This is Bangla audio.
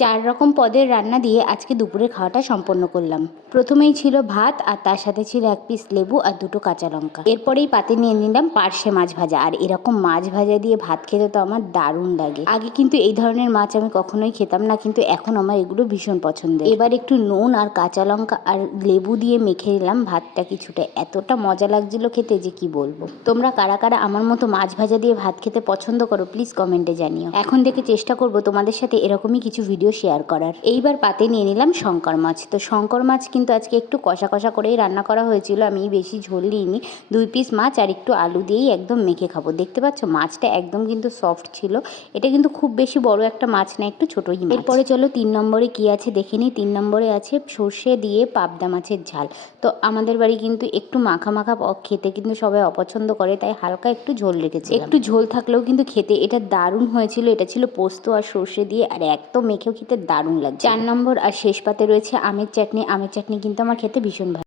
4 রকম পদের রান্না দিয়ে আজকে দুপুরের খাওয়াটা সম্পন্ন করলাম। প্রথমেই ছিল ভাত, আর তার সাথে ছিল 1 পিস লেবু আর 2টো কাঁচা লঙ্কা। এরপরেই পাতে নিয়ে নিলাম পার্শে মাছ ভাজা। আর এরকম মাছ ভাজা দিয়ে ভাত খেতে তো আমার দারুণ লাগে। আগে কিন্তু এই ধরনের মাছ আমি কখনোই খেতাম না, কিন্তু এখন আমার এগুলো ভীষণ পছন্দের। এবার একটু নুন আর কাঁচা লঙ্কা আর লেবু দিয়ে মেখে নিলাম ভাতটা কিছুটা। এতটা মজা লাগছিল খেতে যে কি বলবো। তোমরা কারা কারা আমার মতো মাছ ভাজা দিয়ে ভাত খেতে পছন্দ করো প্লিজ কমেন্টে জানিও। এখন থেকে চেষ্টা করব তোমাদের সাথে এরকমই কিছু ভিডিও শেয়ার করার। এইবার পাতে নিয়ে নিলাম শঙ্কর মাছ। তো শঙ্কর মাছ কিন্তু আজকে একটু কষা কষা করেই রান্না করা হয়েছিল। আমি বেশি ঝোল দিইনি, 2 পিস মাছ আর একটু আলু দিয়েই একদম মেখে খাবো। দেখতে পাচ্ছ মাছটা একদম কিন্তু সফট ছিল। এটা কিন্তু খুব বেশি বড় একটা মাছ না, একটু ছোটোই মাছ। এরপরে চলো 3 নম্বরে কি আছে দেখে নিই। 3 নম্বরে আছে সর্ষে দিয়ে পাবদা মাছের ঝাল। তো আমাদের বাড়ি কিন্তু একটু মাখা মাখা খেতে কিন্তু সবাই অপছন্দ করে, তাই হালকা একটু ঝোল রেখেছি। একটু ঝোল থাকলেও কিন্তু খেতে এটা দারুণ হয়েছিল। এটা ছিল পোস্ত আর সর্ষে দিয়ে, আর একদম মেখেও খেতে দারুণ লাগছে। 4 নম্বর আর শেষ পাতে রয়েছে আমের চাটনি। আমের চাটনি কিন্তু আমার খেতে ভীষণ ভালো।